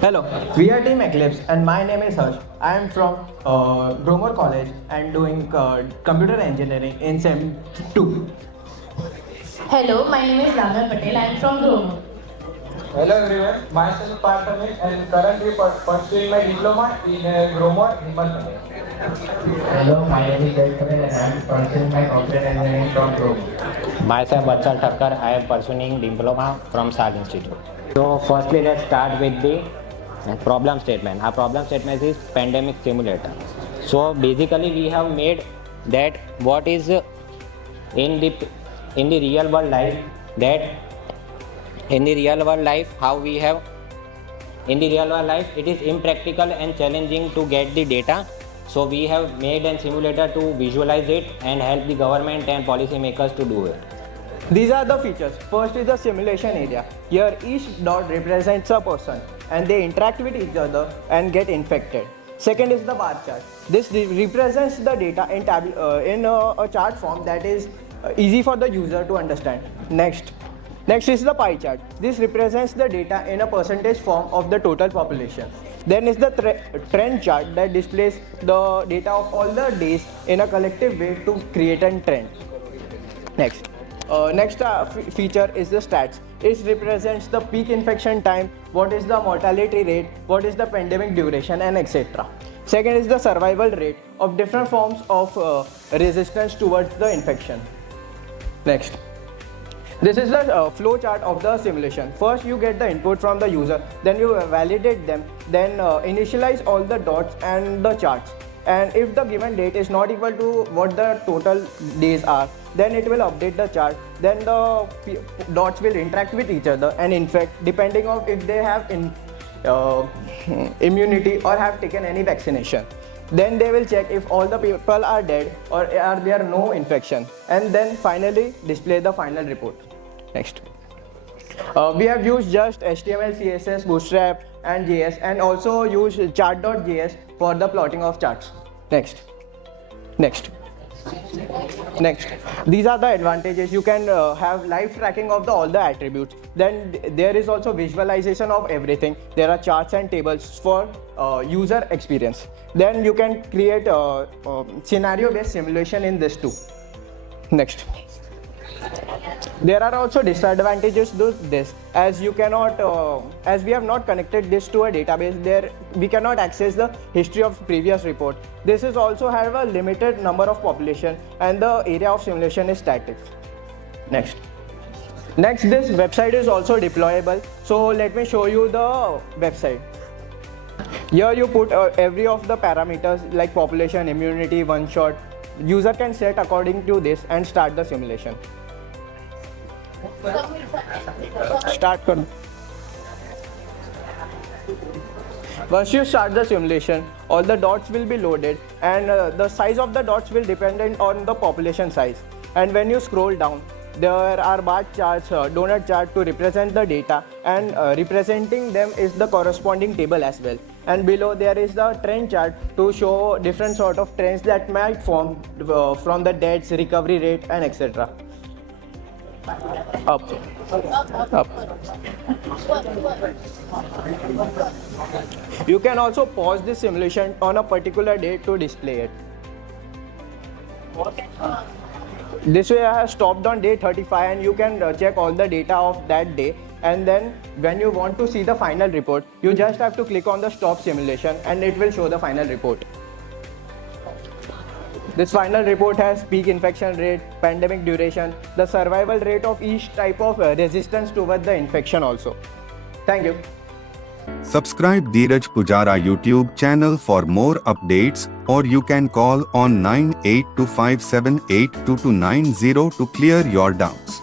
Hello, we are Team Eclipse and my name is Harsh. I am from Gromor College and doing computer engineering in SEM 2. Hello, my name is Rana Patel. I am from Rome. Hello everyone, myself Parthamit and currently pursuing my diploma in Gromor, Himachal. Hello, my name is Jay Patel and I am pursuing my computer engineering from Rome. Myself, Vatsal Thakkar, I am pursuing diploma from SAG Institute. So, firstly, let's start with the problem statement. Our problem statement is pandemic simulator. So, basically, we have made that what is in the real world life, that in the real world life, how we have in the real world life, it is impractical and challenging to get the data. So, we have made a simulator to visualize it and help the government and policy makers to do it. These are the features. First is the simulation area. Here each dot represents a person and they interact with each other and get infected. Second is the bar chart. This represents the data in a chart form that is easy for the user to understand. Next is the pie chart. This represents the data in a percentage form of the total population. Then is the trend chart that displays the data of all the days in a collective way to create a trend. Next feature is the stats. It represents the peak infection time, what is the mortality rate, what is the pandemic duration, and etc. Second is the survival rate of different forms of resistance towards the infection. Next. This is the flow chart of the simulation. First you get the input from the user, then you validate them, then initialize all the dots and the charts. And if the given date is not equal to what the total days are, then it will update the chart. Then the dots will interact with each other and infect depending on if they have immunity or have taken any vaccination. Then they will check if all the people are dead or are there no infection, and then finally display the final report. Next. We have used just HTML, CSS, Bootstrap and JS, and also use chart.js for the plotting of charts. Next. These are the advantages. You can have live tracking of all the attributes. Then there is also visualization of everything. There are charts and tables for user experience. Then you can create a scenario-based simulation in this too. Next. There are also disadvantages to this, as you cannot, as we have not connected this to a database. There we cannot access the history of previous report. This is also have a limited number of population, and the area of simulation is static. Next, this website is also deployable. So let me show you the website. Here you put every of the parameters like population, immunity, one shot. User can set according to this and start the simulation. Once you start the simulation, all the dots will be loaded, and the size of the dots will depend on the population size. And when you scroll down, there are bar charts, donut chart to represent the data, and representing them is the corresponding table as well. And below there is the trend chart to show different sort of trends that might form from the deaths, recovery rate, and etc. Up. You can also pause this simulation on a particular day to display it. This way I have stopped on day 35, and you can check all the data of that day. And then when you want to see the final report, you just have to click on the stop simulation and it will show the final report. This final report has peak infection rate, pandemic duration, the survival rate of each type of resistance toward the infection also. Thank you. Subscribe Dhiraj Poojara YouTube channel for more updates, or you can call on 9825782290 to clear your doubts.